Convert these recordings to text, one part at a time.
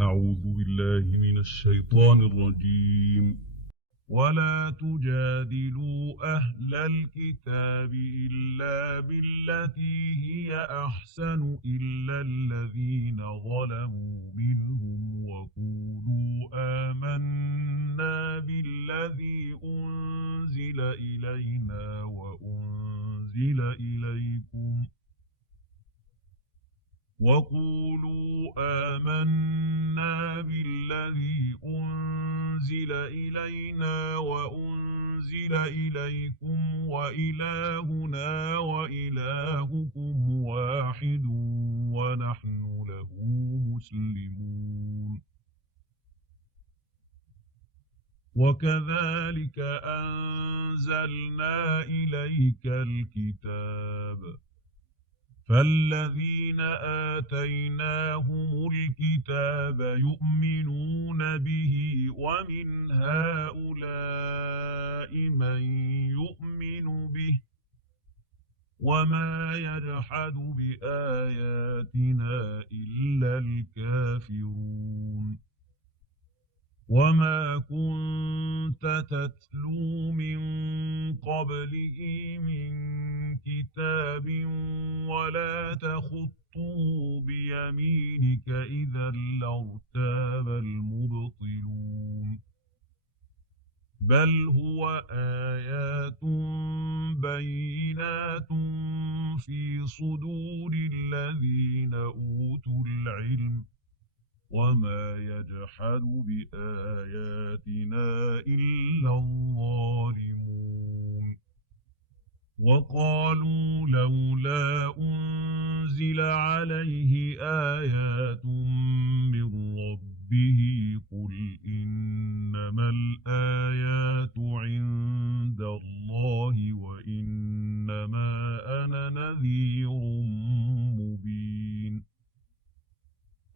أعوذ بالله من الشيطان الرجيم. ولا تجادلوا أهل الكتاب إلا بالتي هي أحسن إلا الذين ظلموا منهم وقولوا آمنا بالذي أنزل إلينا وأنزل إليكم وإلهنا وإلهكم واحد ونحن له مسلمون. وكذلك أنزلنا إليك الكتاب فالذين آتيناهم الكتاب يؤمنون به ومن هؤلاء من يؤمن به وما يجحد بآياتنا إلا الكافرون. وما كنت تتلو من قبله من كتاب ولا تخطه بيمينك إذا لارتاب المبطلون. بل هو آيات بينات في صدور الذين أوتوا العلم وما يجحد بآياتنا إلا الظالمون. وقالوا لولا أنزل عليه آيات من ربه قل إنما الآيات عند الله وإنما أنا نذير مبين.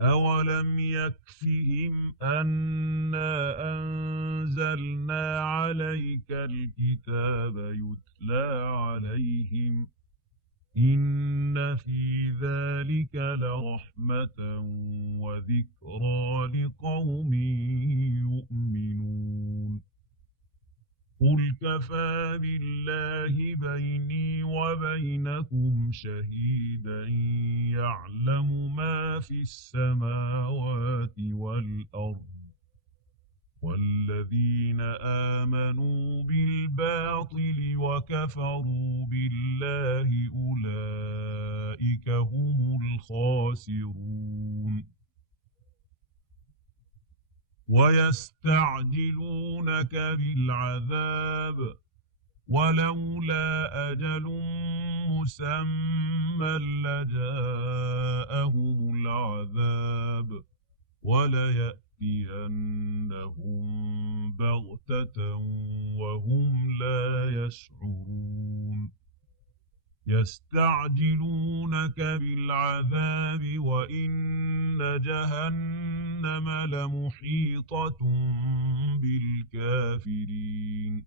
أولم يكفهم أنا أنزلنا عليك الكتاب يتلى عليهم إن في ذلك لرحمة وذكرى لقوم يؤمنون. قل كفى بالله بيني وبينكم شهيدا يعلم ما في السماوات والأرض والذين آمنوا بالباطل وكفروا بالله أولئك هم الخاسرون. ويستعجلونك بالعذاب ولولا أجل مسمى لجاءهم العذاب وليأتينهم بغتة وهم لا يشعرون. يستعجلونك بالعذاب وإن جهنم لمحيطة بالكافرين.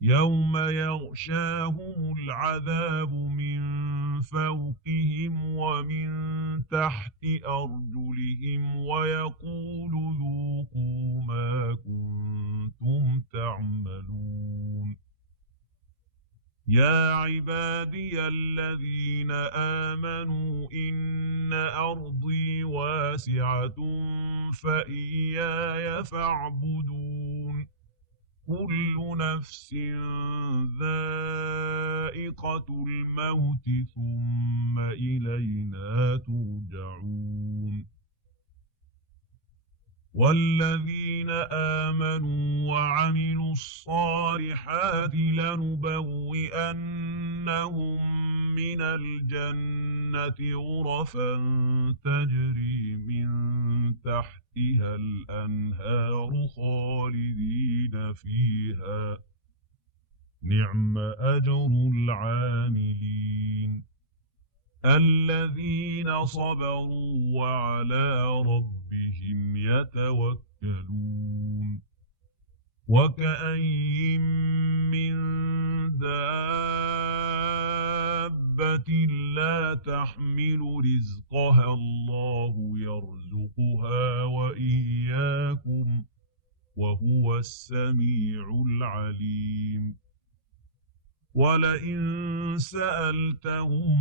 يوم يغشاهم العذاب من فوقهم ومن تحت أرجلهم ويقول ذوقوا ما كنتم تعملون. يا عبادي الذين آمنوا إن أرضي واسعة فإياي فاعبدون. كل نفس ذائقة الموت ثم إلينا ترجعون. والذين آمنوا وعملوا الصالحات لنبوئنهم من الجنة غرفا تجري من تحتها الأنهار خالدين فيها نعم أجر العاملين. الذين صبروا وعلى ربهم يتوكلون. وكأين من دابة دابة لا تحمل رزقها الله يرزقها وإياكم وهو السميع العليم ولئن سألتهم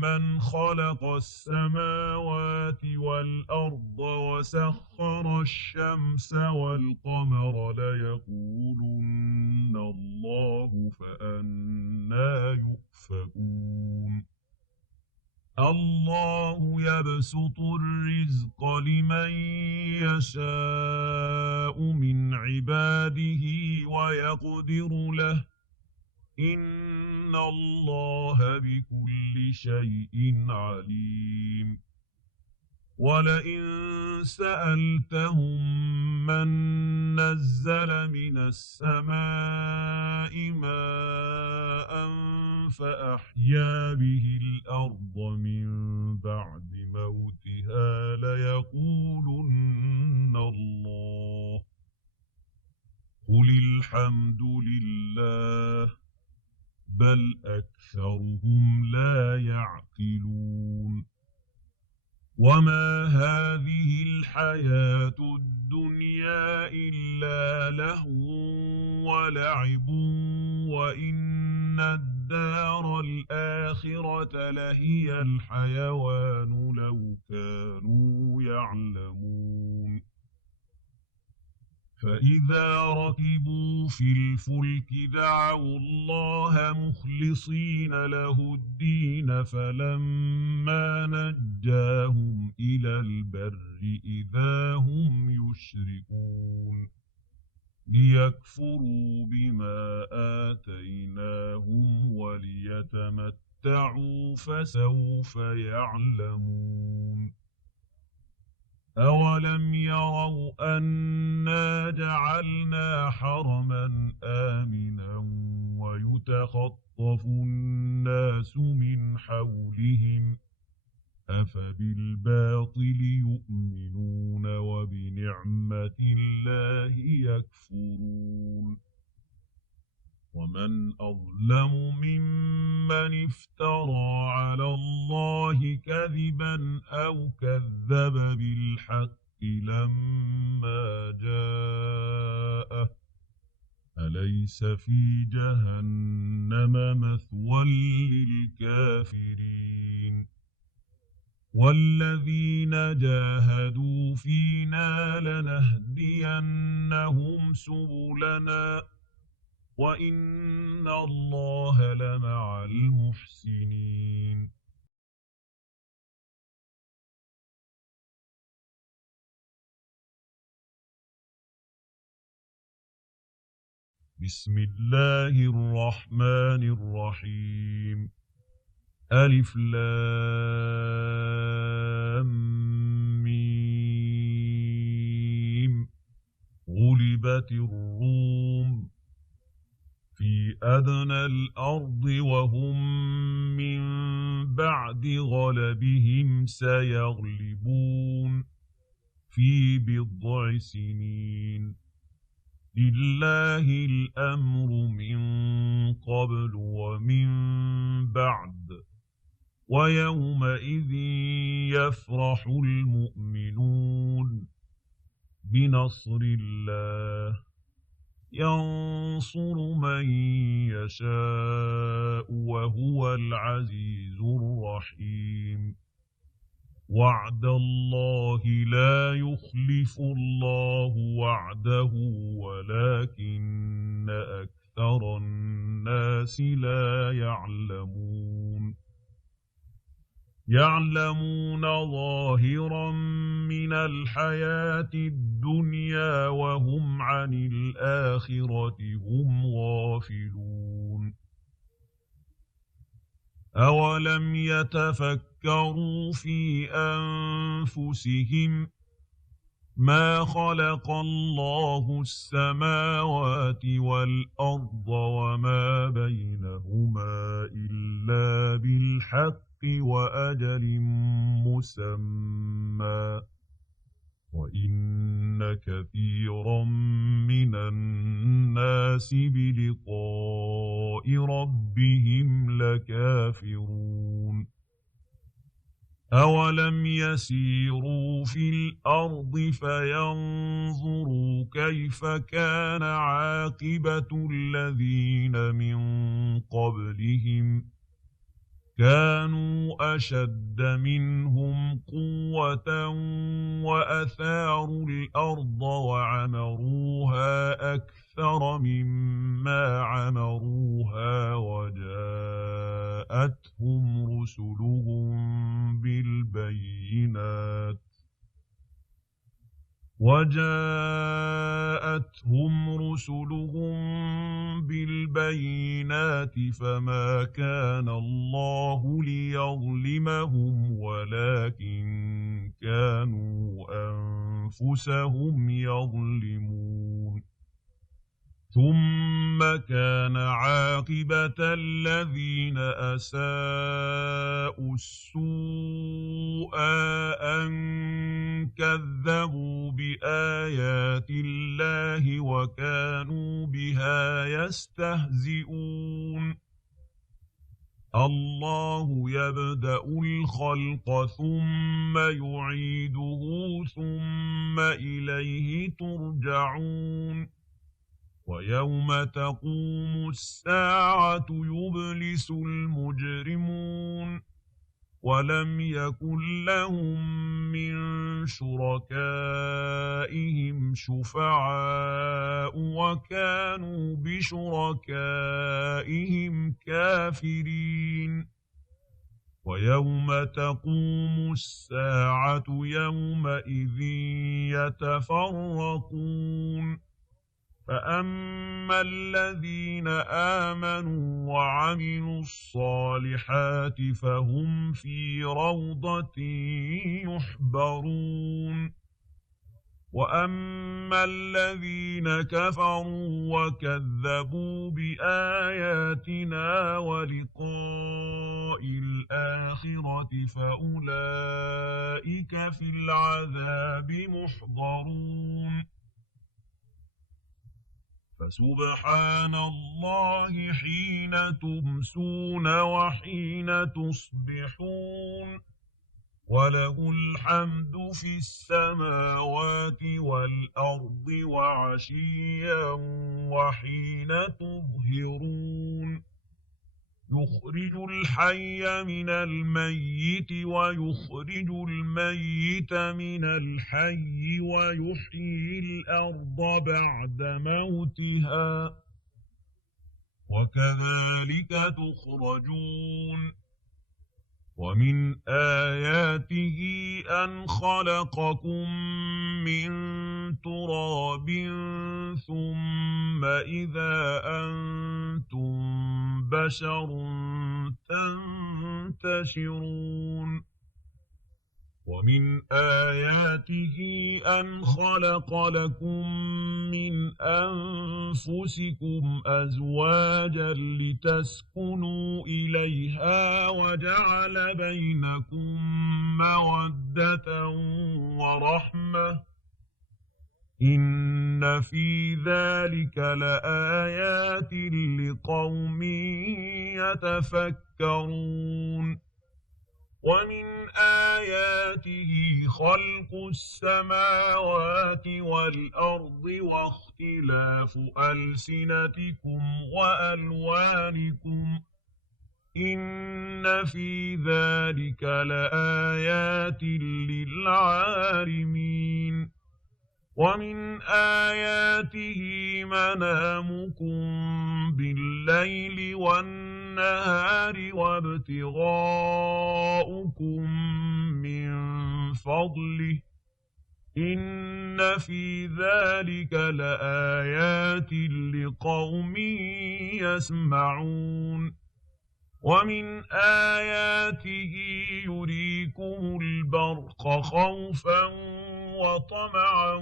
من خلق السماوات والأرض وسخر الشمس والقمر ليقولن الله فأنى يؤفكون الله يبسط الرزق لمن يشاء من عباده ويقدر له إن الله بكل شيء عليم ولئن سألتهم من نزل من السماء ماء فأحيا به الأرض من بعد موتها ليقولن الله قل الحمد لله بل أكثرهم لا يعقلون وما هذه الحياة الدنيا إلا لهو ولعب وإن الدار الآخرة لهي الحيوان لو كانوا يعلمون فإذا ركبوا في الفلك دعوا الله مخلصين له الدين فلما نجاهم إلى البر إذا هم يشركون ليكفروا بما آتيناهم وليتمتعوا فسوف يعلمون أولم يروا أنا جعلنا حرما آمنا ويتخطف الناس من حولهم أفبالباطل يؤمنون وبنعمة الله يكفرون ومن أظلم ممن افترى على الله كذبا أو كذب بالحق لما جاءه أليس في جهنم مثوى للكافرين والذين جاهدوا فينا لنهدينهم سبلنا وإن الله لمع المحسنين بسم الله الرحمن الرحيم ألف لام ميم غلبت الروم في أدنى الأرض وهم من بعد غلبهم سيغلبون في بضع سنين لله الأمر من قبل ومن بعد ويومئذ يفرح المؤمنون بنصر الله ينصر من يشاء وهو العزيز الرحيم وعد الله لا يخلف الله وعده ولكن أكثر الناس لا يعلمون يعلمون ظاهرا من الحياة الدنيا وهم عن الآخرة هم غافلون أولم يتفكروا في أنفسهم ما خلق الله السماوات والأرض وما بينهما إلا بالحق وأجل مسمى وإن كثيرا من الناس بلقاء ربهم لكافرون أولم يسيروا في الأرض فينظروا كيف كان عاقبة الذين من قبلهم كانوا أشد منهم قوة وأثاروا الأرض وعمروها أكثر مما عمروها وجاءتهم رسلهم بالبينات فما كان الله ليظلمهم ولكن كانوا أنفسهم يظلمون ثم كان عاقبة الذين أساءوا السوء أن كذبوا بآيات الله وكانوا بها يستهزئون الله يبدأ الخلق ثم يعيده ثم إليه ترجعون ويوم تقوم الساعة يبلس المجرمون ولم يكن لهم من شركائهم شفعاء وكانوا بشركائهم كافرين ويوم تقوم الساعة يومئذ يتفرقون فأما الذين آمنوا وعملوا الصالحات فهم في روضة يحبرون وأما الذين كفروا وكذبوا بآياتنا ولقاء الآخرة فأولئك في العذاب محضرون فسبحان الله حين تمسون وحين تصبحون وله الحمد في السماوات والأرض وعشيا وحين تظهرون يخرج الحي من الميت ويخرج الميت من الحي ويحيي الأرض بعد موتها وكذلك تخرجون ومن آياته أن خلقكم من تراب ثم إذا أنتم بشر تنتشرون ومن آياته أن خلق لكم من أنفسكم أزواجا لتسكنوا إليها وجعل بينكم مودة ورحمة إن في ذلك لآيات لقوم يتفكرون ومن آياته خلق السماوات والأرض واختلاف ألسنتكم وألوانكم إن في ذلك لآيات للعالمين ومن آياته منامكم بالليل والنهار وابتغاؤكم من فضله إن في ذلك لآيات لقوم يسمعون ومن آياته يريكم البرق خوفا وطمعا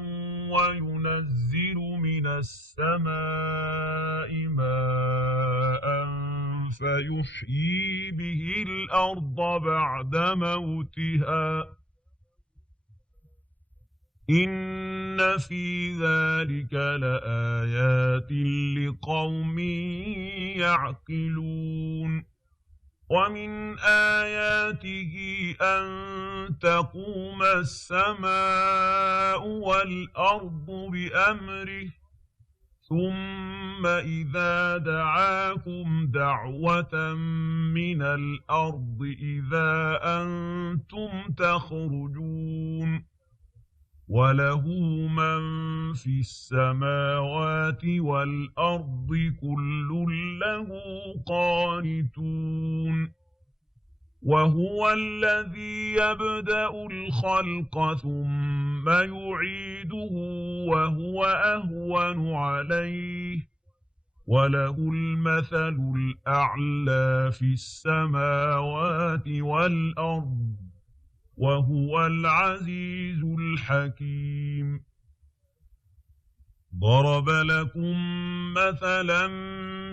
وينزل من السماء ماء فيحيي به الأرض بعد موتها إن في ذلك لآيات لقوم يعقلون ومن آياته أن تقوم السماء والأرض بأمره ثم إذا دعاكم دعوة من الأرض إذا أنتم تخرجون وله من في السماوات والأرض كل له قانتون وهو الذي يبدأ الخلق ثم يعيده وهو أهون عليه وله المثل الأعلى في السماوات والأرض وهو العزيز الحكيم ضرب لكم مثلا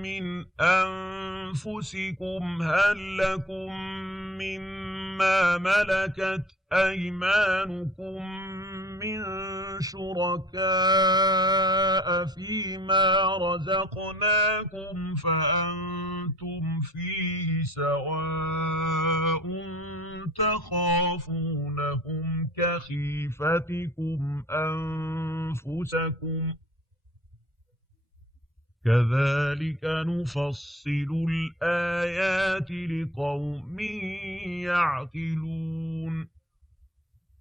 من أنفسكم هل لكم مما ملكت أيمانكم من شركاء فيما رزقناكم فأنتم فيه سواء تخافونهم كخيفتكم أنفسكم كذلك نفصل الآيات لقوم يعقلون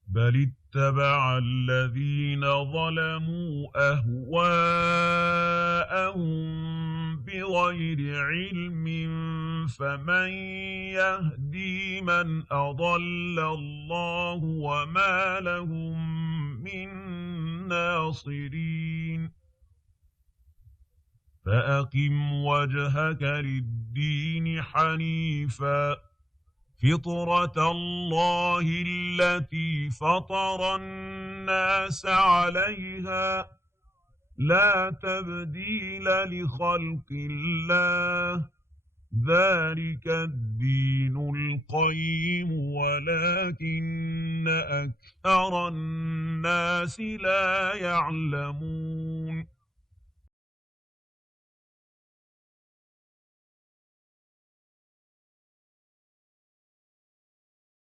بل اتبع الذين ظلموا أهواءهم بغير علم فمن يهدي من أضل الله وما لهم من ناصرين فأقم وجهك للدين حنيفا فطرة الله التي فطر الناس عليها لا تبديل لخلق الله ذلك الدين القيم ولكن أكثر الناس لا يعلمون